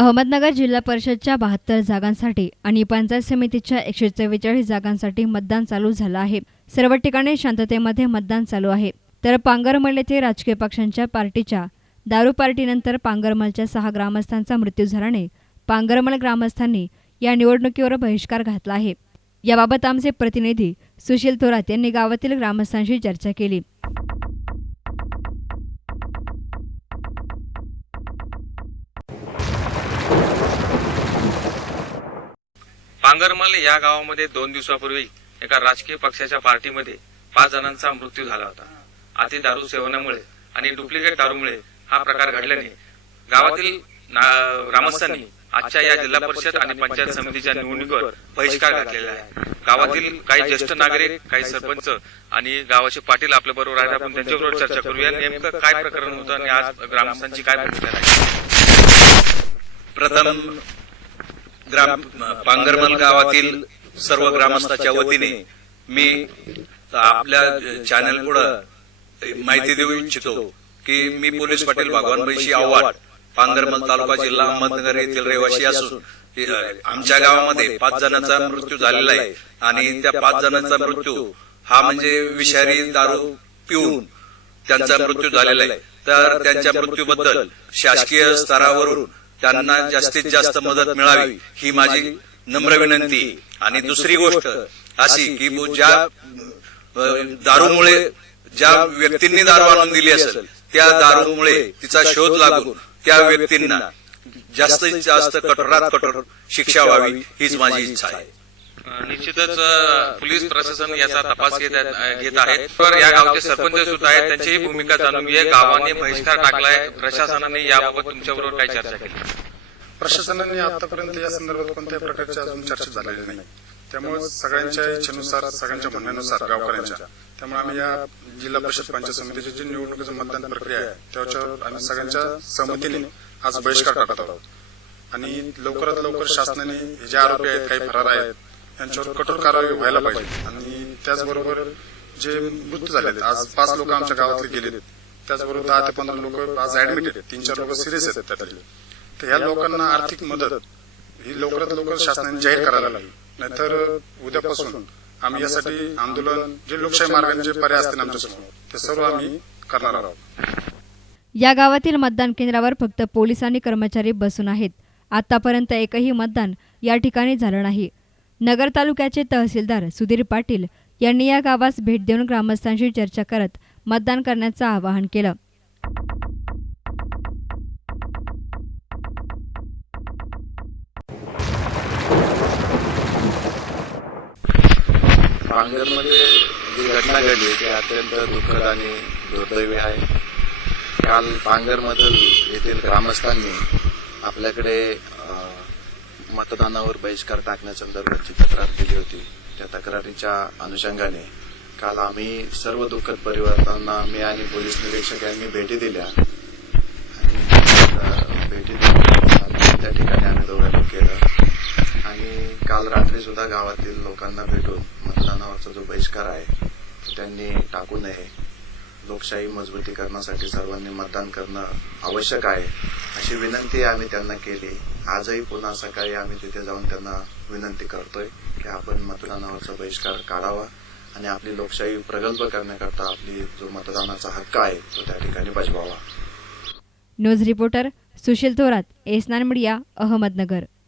अहमदनगर जिल्हा परिषदच्या 72 जागांसाठी आणि पंचायत समितीच्या 144 जागांसाठी मतदान चालू झालं आहे। सर्व ठिकाणी शांततेमध्ये मतदान चालू आहे। तर पांगरमल येथे राजकीय पक्षांच्या पार्टीच्या दारू पार्टीनंतर पांगरमलच्या 6 ग्रामस्थांचा मृत्यू झाल्याने पांगरमल ग्रामस्थांनी या निवडणुकीवर बहिष्कार घातला आहे। याबाबत आमचे प्रतिनिधी सुशील थोरात यांनी गावातील ग्रामस्थांशी चर्चा केली। पांगरमल या गावामध्ये 2 दिवसापूर्वी एका राजकीय पक्षाच्या पार्टीमध्ये 5 जणांचा मृत्यू झाला होता। अति दारू सेवनामुळे आणि डुप्लिकेट दारूमुळे हा प्रकार घडल्याने गावातील ग्रामस्थांनी आजच्या या जिल्हा परिषद आणि पंचायत समितीच्या निवडणुकीवर बहिष्कार घातलेला आहे। गावातील काही ज्येष्ठ नागरिक, काही सरपंच आणि गावाचे पाटील आपल्या बरोबर आहेत। आपण त्यांच्याबरोबर चर्चा करूया नेमकं काय प्रकरण होतं आणि आज ग्रामस्थांची काय भूमिका आहे। प्रथम पांगरमल गावातील सर्व ग्रामस्थांच्या वतीने मी आपल्या चॅनल पुढे माहिती देऊ इच्छितो की मी पोलीस पाटील भगवान बैशी आव्हाड, पांगरमल तालुका, जिल्हा अहमदनगर येथील रहिवासी असून आमच्या गावामध्ये 5 जणांचा मृत्यू झालेला आहे आणि त्या 5 जणांचा मृत्यू हा म्हणजे विषारी दारू पिऊन त्यांचा मृत्यू झालेला आहे। तर त्यांच्या मृत्यूबद्दल शासकीय स्तरावरून त्यांना जास्तीत जास्त मदत मिळावी ही माझी नम्र विनंती। आणि दुसरी गोष्ट अशी की ज्या दारूमुळे ज्या व्यक्तींनी दारू आणून दिली असेल त्या दारूमुळे तिचा शोध लागून त्या व्यक्तींना जास्तीत जास्त कठोरात कठोर शिक्षा व्हावी हीच माझी इच्छा आहे। निश्चितच पोलीस प्रशासन याचा तपास घेत आहे। तर या गावचे सरपंच सुद्धा आहेत, त्यांचीही भूमिका जाणून घ्या। गावाने बहिष्कार टाकलाय, प्रशासनाने याबाबत तुमच्याबरोबर काय चर्चा केली? प्रशासनाने आतापर्यंत या संदर्भात कोणत्याही प्रकारची अजून चर्चा झालेली नाही। त्यामुळे सगळ्यांच्या इच्छेनुसार, सगळ्यांच्या म्हणण्यानुसार गावकऱ्यांच्या, त्यामुळे आम्ही या जिल्हा परिषद पंचायत समितीची जी निवडणुकीची मतदान प्रक्रिया आहे त्याच्यावर आम्ही सगळ्यांच्या सहमतीने आज बहिष्कार टाकत आहोत। आणि लवकरात लवकर शासनाने जे आरोपी आहेत, काही फरार आहेत, यांच्यावर कठोर कारवाई व्हायला पाहिजे। आणि त्याचबरोबर जे मृत्यू झाले, आज 5 लोक आमच्या गावातले गेलेत, त्याचबरोबर 10 ते 15 लोक आज ऍडमिट आहेत, 3-4 लोक सिरियस आहेत त्यातले। तर या लोकांना आर्थिक मदत ही लवकरात लवकर शासनाने जाहीर करायला लागली, नाहीतर उद्यापासून आम्ही यासाठी आंदोलन, जे लोकशाही मार्गाने जे पर्याय असतील आमच्यासमोर, ते सर्व आम्ही करणार आहोत। या गावातील मतदान केंद्रावर फक्त पोलीस आणि कर्मचारी बसून आहेत। आतापर्यंत एकही मतदान या ठिकाणी झालं नाही। नगर तालुक्याचे तहसीलदार सुधीर पाटील यांनी या गावास भेट देऊन ग्रामस्थांशी चर्चा करत मतदान करण्याचं आवाहन केलं। पांगरमध्ये जी घटना घडली ती अत्यंत दुःखद आणि दुर्दैवी आहे। काल पांगरमधील येथील ग्रामस्थांनी आपल्याकडे मतदानावर बहिष्कार टाकण्यासंदर्भाची तक्रार दिली होती। त्या तक्रारीच्या अनुषंगाने काल आम्ही सर्व दुःखद परिवारांना, मी आणि पोलीस निरीक्षक यांनी भेटी दिल्या आणि भेटी त्या ठिकाणी आम्ही दौऱ्यानं केलं आणि काल रात्री सुद्धा गावातील लोकांना भेटून मतदानावरचा जो बहिष्कार आहे तो त्यांनी टाकू नये, लोकशाही मजबूतीकरणासाठी सर्वांनी मतदान करणं आवश्यक आहे अशी विनंती आम्ही त्यांना केली। आजही पुन्हा सकाळी आम्ही तिथे जाऊन त्यांना विनंती करतोय की आपण मतदानावरचा बहिष्कार काढावा आणि आपली लोकशाही प्रगल्भ करण्याकरता आपली जो मतदानाचा हक्क आहे तो त्या ठिकाणी बजवावा। News reporter Sushil Thorat, S nine media, Ahmednagar.